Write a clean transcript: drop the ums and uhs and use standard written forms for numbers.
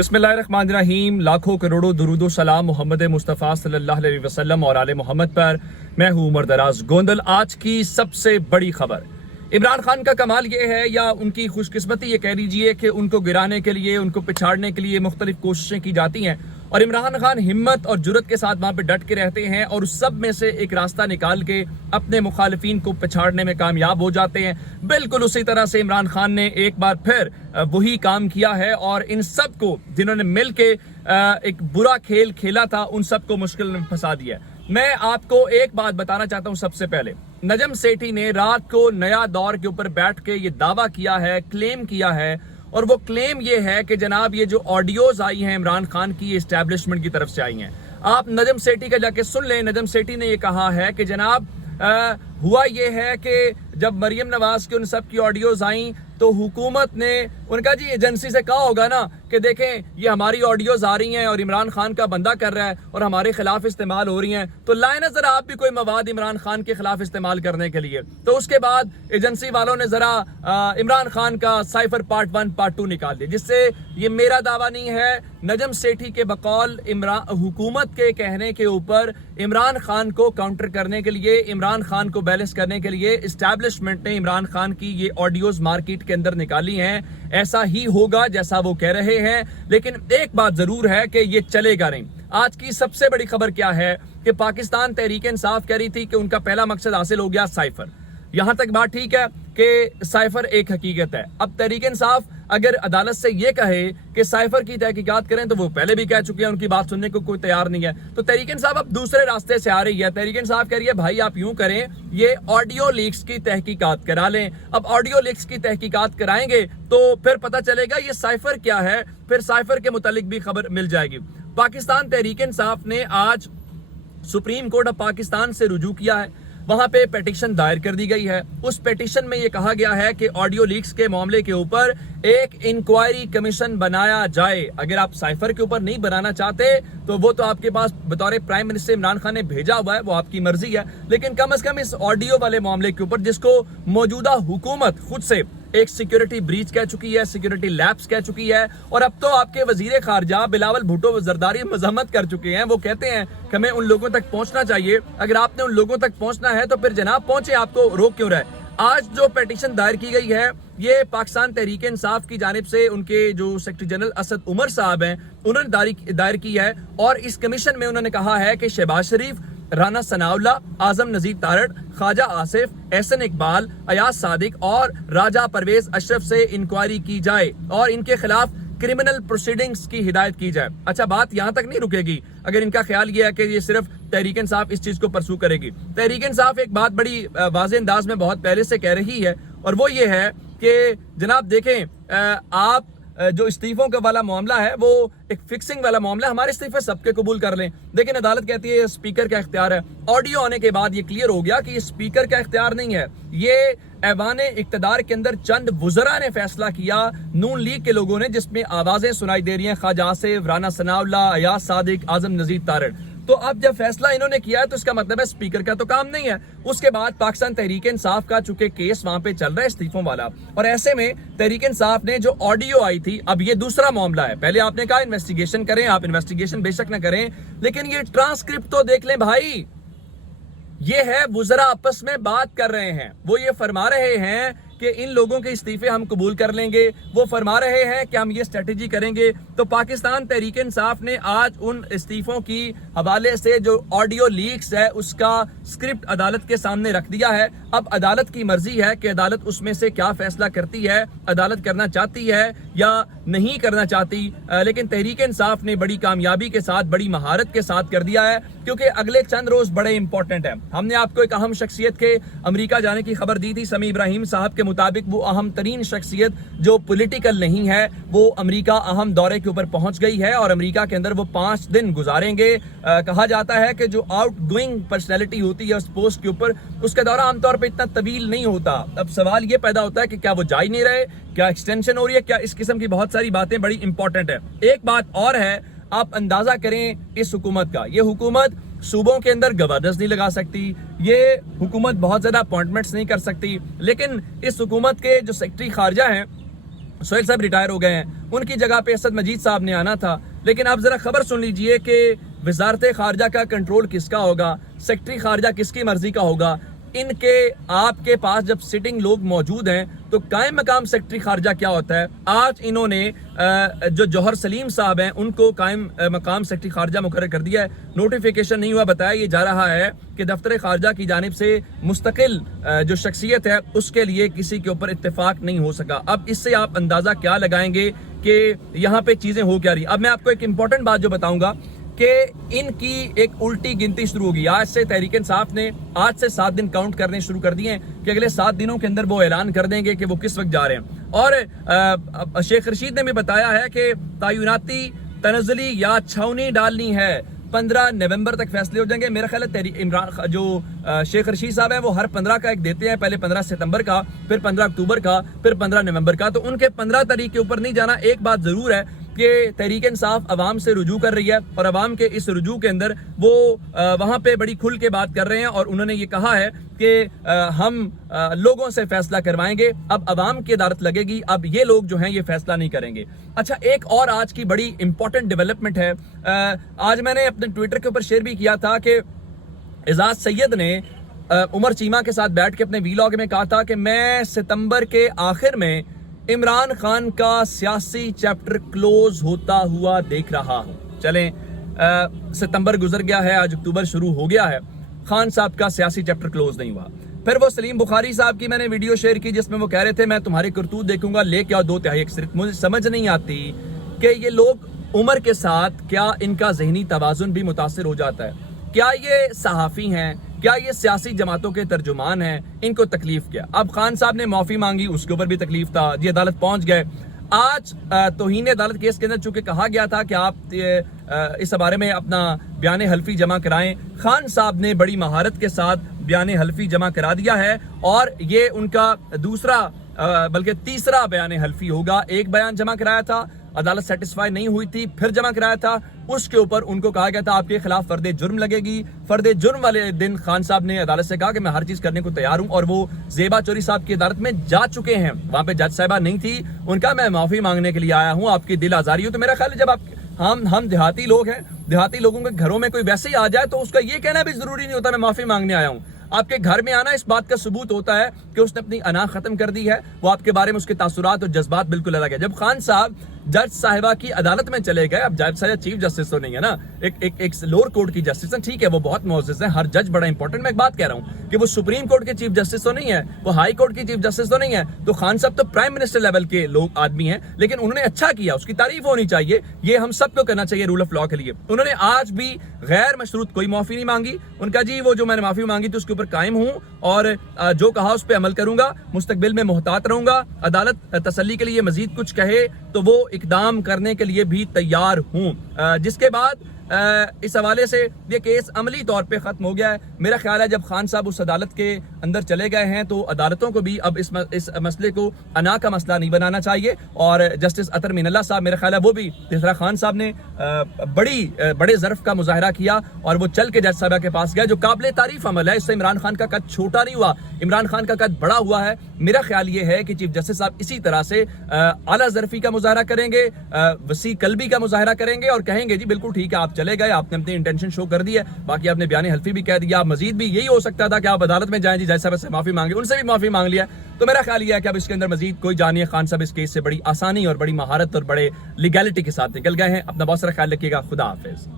बिस्मिल्लाहिर्रहमानिर्रहीम। लाखों करोड़ों दुरूद सलाम मोहम्मद मुस्तफ़ा सल्लल्लाहु अलैहि वसल्लम और आले मोहम्मद पर। मैं हूँ उमर दराज गोंदल। आज की सबसे बड़ी खबर, इमरान खान का कमाल ये है या उनकी खुशकिस्मती ये कह लीजिए कि उनको गिराने के लिए, उनको पिछाड़ने के लिए मुख्तलिफ कोशिशें की जाती हैं और इमरान खान हिम्मत और जुर्रत के साथ वहाँ पे डट के रहते हैं और उस सब में से एक रास्ता निकाल के अपने मुखालिफिन को पिछाड़ने में कामयाब हो जाते हैं। बिल्कुल उसी तरह से इमरान खान ने एक बार फिर वही काम किया है और इन सब को जिन्होंने मिल के एक बुरा खेल खेला था उन सबको मुश्किल में फंसा दिया। मैं आपको एक बात बताना चाहता हूँ। सबसे पहले नजम सेठी ने रात को नया दौर के ऊपर बैठ के ये दावा किया है, क्लेम किया है, और वो क्लेम ये है कि जनाब ये जो ऑडियोज आई हैं इमरान खान की एस्टैब्लिशमेंट की तरफ से आई हैं। आप नजम सेठी का जाके सुन लें। नजम सेठी ने ये कहा है कि जनाब हुआ ये है कि जब मरियम नवाज की उन सब की ऑडियोज आई तो हुकूमत ने उनका जी एजेंसी से कहा होगा ना कि देखें ये हमारी ऑडियोज आ रही हैं और इमरान खान का बंदा कर रहा है और हमारे खिलाफ इस्तेमाल हो रही हैं, तो लाए ना जरा आप भी कोई मवाद इमरान खान के खिलाफ इस्तेमाल करने के लिए। तो उसके बाद एजेंसी वालों ने जरा इमरान खान का साइफर पार्ट 1 पार्ट 2 निकाल दिया, जिससे ये मेरा दावा नहीं है, नजम सेठी के बकौल हुकूमत के कहने के ऊपर इमरान खान को काउंटर करने के लिए, इमरान खान को बैलेंस करने के लिए एस्टैब्लिशमेंट ने इमरान खान की ये ऑडियोज मार्केट के अंदर निकाली हैं। ऐसा ही होगा जैसा वो कह रहे हैं, लेकिन एक बात जरूर है कि ये चलेगा नहीं। आज की सबसे बड़ी खबर क्या है कि पाकिस्तान तहरीक इंसाफ कह रही थी कि उनका पहला मकसद हासिल हो गया साइफर। यहां तक बात ठीक है कि साइफर एक हकीकत है। अब तहरीक इंसाफ अगर अदालत से ये कहे कि साइफर की तहकीकात करें तो वो पहले भी कह चुके हैं, उनकी बात सुनने को कोई तैयार नहीं है। तो तहरीक इंसाफ अब दूसरे रास्ते से आ रही है। तहरीक इंसाफ कह रही है भाई आप यूं करें, ये ऑडियो लीक्स की तहकीकात करा लें। अब ऑडियो लीक्स की तहकीकात कराएंगे तो फिर पता चलेगा ये साइफर क्या है, फिर साइफर के मुतालिक भी खबर मिल जाएगी। पाकिस्तान तहरीक इंसाफ ने आज सुप्रीम कोर्ट ऑफ पाकिस्तान से रुजू किया है, वहां पे पिटीशन दायर कर दी गई है। उस पिटीशन में यह कहा गया है कि ऑडियो लीक्स के मामले के ऊपर एक इंक्वायरी कमीशन बनाया जाए। अगर आप साइफर के ऊपर नहीं बनाना चाहते तो वो तो आपके पास बतौर प्राइम मिनिस्टर इमरान खान ने भेजा हुआ है, वो आपकी मर्जी है, लेकिन कम से कम इस ऑडियो वाले मामले के ऊपर जिसको मौजूदा हुकूमत खुद से एक सिक्योरिटी ब्रीच कह चुकी है, सिक्योरिटी लैप्स कह चुकी है, और अब तो आपके वजीर खारजा बिलावल भुट्टो जरदारी मजम्मत कर चुके हैं। वो कहते हैं कि हमें उन लोगों तक पहुंचना चाहिए। अगर आपने उन लोगों तक पहुंचना है तो फिर जनाब पहुंचे, आपको रोक क्यों रहे। आज जो पिटीशन दायर की गई है ये पाकिस्तान तहरीक इंसाफ की जानिब से उनके जो सेक्रेटरी जनरल असद उमर साहब हैं उन्होंने दायर की है, और इस कमीशन में उन्होंने कहा है कि शहबाज शरीफ, राना सनाउल्लाह, आजम नजीर तारड़, ख्वाजा आसिफ, एहसन इकबाल, अयाज सादिक और राजा परवेज अशरफ से इंक्वायरी की जाए और इनके खिलाफ क्रिमिनल प्रोसीडिंग्स की हिदायत की जाए। अच्छा, बात यहां तक नहीं रुकेगी। अगर इनका ख्याल ये है कि ये सिर्फ तहरीक इंसाफ इस चीज को परसू करेगी, तहरीक इंसाफ एक बात बड़ी वाज़ेह अंदाज में बहुत पहले से कह रही है, और वो ये है कि जनाब देखें आप जो इस्तीफों का वाला मामला है वो एक फिक्सिंग वाला मामला है, हमारे इस्तीफे सबके कबूल कर लें, लेकिन अदालत कहती है स्पीकर का इख्तियार है। ऑडियो आने के बाद ये क्लियर हो गया कि ये स्पीकर का इख्तियार नहीं है, ये ऐवान इक्तदार के अंदर चंद वुज़रा ने फैसला किया, नून लीग के लोगों ने, जिसमें आवाजें सुनाई दे रही हैं ख्वाजा आसिफ, राना सनाउल्लाह, अयाज सादिक, आजम नजीर तारड़। तो अब जब फैसला इन्होंने किया है तो इसका मतलब है स्पीकर का तो काम नहीं है। उसके बाद पाकिस्तान तहरीक इंसाफ का चूंकि केस वहां पे चल रहा है इस्तीफों वाला, और ऐसे में तहरीक इंसाफ ने जो ऑडियो आई थी, अब ये दूसरा मामला है। पहले आपने कहा इन्वेस्टिगेशन करें, आप इन्वेस्टिगेशन बेशक न करें, लेकिन ये ट्रांसक्रिप्ट तो देख लें भाई। ये है वुज़रा आपस में बात कर रहे हैं, वो ये फरमा रहे हैं कि इन लोगों के इस्तीफे हम कबूल कर लेंगे, वो फरमा रहे हैं कि हम ये स्ट्रेटेजी करेंगे। तो पाकिस्तान तहरीक इंसाफ ने आज उन इस्तीफों की हवाले से जो ऑडियो लीक्स है उसका स्क्रिप्ट अदालत के सामने रख दिया है। अब अदालत की मर्जी है कि अदालत उसमें से क्या फैसला करती है, अदालत करना चाहती है या नहीं करना चाहती, लेकिन तहरीक इंसाफ ने बड़ी कामयाबी के साथ, बड़ी महारत के साथ कर दिया है, क्योंकि अगले चंद रोज बड़े इंपॉर्टेंट है। हमने आपको एक अहम शख्सियत के अमेरिका जाने की खबर दी थी। समी इब्राहिम साहब के मुताबिक वो अहम तरीन शख्सियत जो पॉलिटिकल नहीं है वो अमेरिका अहम दौरे के ऊपर पहुंच गई है और अमेरिका के अंदर वो 5 दिन गुजारेंगे। कहा जाता है कि जो आउट गोइंग पर्सनैलिटी होती है उस पोस्ट के ऊपर, उसका दौरा आमतौर पर इतना तवील नहीं होता। अब सवाल ये पैदा होता है कि क्या वो जा ही नहीं रहे, क्या एक्सटेंशन हो रही है, क्या इस किस्म की बहुत सारी बातें बड़ी इंपॉर्टेंट है। एक बात और है, आप अंदाजा करें इस हुकूमत का, ये हुकूमत सूबों के अंदर गवर्नर्स नहीं लगा सकती, ये हुकूमत बहुत ज्यादा अपॉइंटमेंट्स नहीं कर सकती, लेकिन इस हुकूमत के जो सेक्रेटरी खारजा हैं सोहेल साहब रिटायर हो गए हैं, उनकी जगह पे असद मजीद साहब ने आना था। लेकिन आप जरा खबर सुन लीजिए कि वजारत खारजा का कंट्रोल किसका होगा, सेक्रेटरी खारजा किसकी मर्जी का होगा। इनके आपके पास जब सिटिंग लोग मौजूद हैं तो कायम मकाम सेक्रेटरी खारजा क्या होता है। आज इन्होंने जो जौहर सलीम साहब हैं उनको कायम मकाम सेक्रेटरी खारजा मुकर्रर कर दिया है। नोटिफिकेशन नहीं हुआ, बताया ये जा रहा है कि दफ्तर खारजा की जानिब से मुस्तकिल जो शख्सियत है उसके लिए किसी के ऊपर इत्तेफाक नहीं हो सका। अब इससे आप अंदाजा क्या लगाएंगे कि यहाँ पे चीजें हो क्या रही। अब मैं आपको एक इंपॉर्टेंट बात जो बताऊंगा कि इनकी एक उल्टी गिनती शुरू होगी। आज से तहरीक इंसाफ ने आज से 7 दिन काउंट करने शुरू कर दिए हैं कि अगले 7 दिनों के अंदर वो ऐलान कर देंगे कि वो किस वक्त जा रहे हैं। और शेख रशीद ने भी बताया है कि तायुनाती तनज़ली या छावनी डालनी है, 15 नवंबर तक फैसले हो जाएंगे। मेरा ख्याल है इमरान जो शेख रशीद साहब हैं वो हर 15 का एक देते हैं, पहले 15 सितंबर का, फिर 15 अक्टूबर का, फिर 15 नवंबर का। तो उनके 15 तारीख के ऊपर नहीं जाना। एक बात जरूर है कि तहरीक इंसाफ अवाम से रुजू कर रही है और अवाम के इस रुजू के अंदर वो वहां पे बड़ी खुल के बात कर रहे हैं और उन्होंने ये कहा है कि हम लोगों से फैसला करवाएंगे। अब अवाम की अदालत लगेगी, अब ये लोग जो हैं ये फैसला नहीं करेंगे। अच्छा, एक और आज की बड़ी इंपॉर्टेंट डेवलपमेंट है। आज मैंने अपने ट्विटर के ऊपर शेयर भी किया था कि एजाज सैयद ने उमर चीमा के साथ बैठ के अपने वीलॉग में कहा था कि मैं सितंबर के आखिर में इमरान खान का सियासी चैप्टर क्लोज होता हुआ देख रहा हूं। चलें, सितंबर गुजर गया है, आज अक्टूबर शुरू हो गया है, खान साहब का सियासी चैप्टर क्लोज नहीं हुआ। फिर वो सलीम बुखारी साहब की मैंने वीडियो शेयर की जिसमें वो कह रहे थे मैं तुम्हारी करतूत देखूंगा लेके आओ 2 तिहाई अक्सरियत। मुझे समझ नहीं आती कि ये लोग उम्र के साथ क्या इनका जहनी तवाजुन भी मुतासिर हो जाता है। क्या ये सहाफ़ी हैं, क्या ये सियासी जमातों के तर्जुमान हैं, इनको तकलीफ क्या। अब खान साहब ने माफी मांगी, उसके ऊपर भी तकलीफ था जी, अदालत पहुंच गए। आज तौहीन अदालत केस के अंदर चूंकि कहा गया था कि आप इस बारे में अपना बयान हल्फी जमा कराएं, खान साहब ने बड़ी महारत के साथ बयान हल्फी जमा करा दिया है और ये उनका दूसरा बल्कि तीसरा बयान हल्फी होगा। एक बयान जमा कराया था, अदालत सेटिस्फाई नहीं हुई थी, फिर जमा कराया था, उसके ऊपर उनको कहा गया था आपके खिलाफ फर्दे जुर्म लगेगी। फर्दे जुर्म वाले दिन खान साहब ने अदालत से कहा कि मैं हर चीज करने को तैयार हूं और वो ज़ेबा चौधरी साहब की अदालत में जा चुके हैं। वहां पे जज साहिबा नहीं थी, उनका मैं माफी मांगने के लिए आया हूं, आपकी दिल आजारी हो। तो मेरा ख्याल है जब आप हम देहाती लोग हैं, देहाती लोगों के घरों में कोई वैसे ही आ जाए तो उसका ये कहना भी जरूरी नहीं होता मैं माफी मांगने आया हूं। आपके घर में आना इस बात का सबूत होता है कि उसने अपनी अना खत्म कर दी है, वो आपके बारे में उसके तासुरात और जज्बात बिल्कुल अलग है। जब खान साहब जज साहिबा की अदालत में चले गए, अब जज साहिबा चीफ जस्टिस तो नहीं है ना, एक लोअर कोर्ट की जस्टिस है, ठीक है वो बहुत मुअज़्ज़ज़ है, हर जज बड़ा इंपॉर्टेंट। मैं एक बात कह रहा हूँ कि वो सुप्रीम कोर्ट के चीफ जस्टिस तो नहीं है, वो हाई कोर्ट की चीफ जस्टिस तो नहीं है। तो खान साहब तो प्राइम मिनिस्टर लेवल के लोग आदमी हैं, लेकिन उन्होंने अच्छा किया, उसकी तारीफ होनी चाहिए, ये हम सबको करना चाहिए रूल ऑफ लॉ के लिए। उन्होंने आज भी गैर मशरूत कोई माफी नहीं मांगी। उनका जी वो जो मैंने माफी मांगी थी उसके ऊपर कायम हूं और जो कहा उस पर अमल करूंगा, मुस्तकबिल में मोहतात रहूंगा। अदालत तसल्ली के लिए मजीद कुछ कहे तो वो इकदाम करने के लिए भी तैयार हूं। जिसके बाद इस हवाले से ये केस अमली तौर पे खत्म हो गया है। मेरा ख्याल है जब खान साहब उस अदालत के अंदर चले गए हैं तो अदालतों को भी अब इस मसले को अना का मसला नहीं बनाना चाहिए। और जस्टिस अतर मीनल्लाह साहब, मेरा ख्याल है वो भी जिस तरह खान साहब ने बड़े ज़र्फ का मुजाहरा किया और वो चल के जज साहबा के पास गया, जो काबिल तारीफ अमल है। इससे इमरान खान का कद छोटा नहीं हुआ, इमरान खान का कद बड़ा हुआ है। मेरा ख्याल ये है कि चीफ जस्टिस साहब इसी तरह से आला ज़र्फी का मुजाहरा करेंगे, वसी कल्बी का मुजाहरा करेंगे और कहेंगे जी बिल्कुल ठीक है, आप चले गए, आपने अपनी इंटेंशन शो कर दी है, बाकी आपने बयान हल्फी भी कह दिया। मजीद भी यही हो सकता था कि आप अदालत में जाएं जी, जज साहब से माफी मांगे, उनसे भी माफी मांग लिया। तो मेरा ख्याल यह है कि अब इसके अंदर मजीद कोई जानिए, खान साहब इस केस से बड़ी आसानी और बड़ी महारत और बड़े लीगैलिटी के साथ निकल गए हैं। अपना बहुत सारा ख्याल रखिएगा। खुदा हाफिज।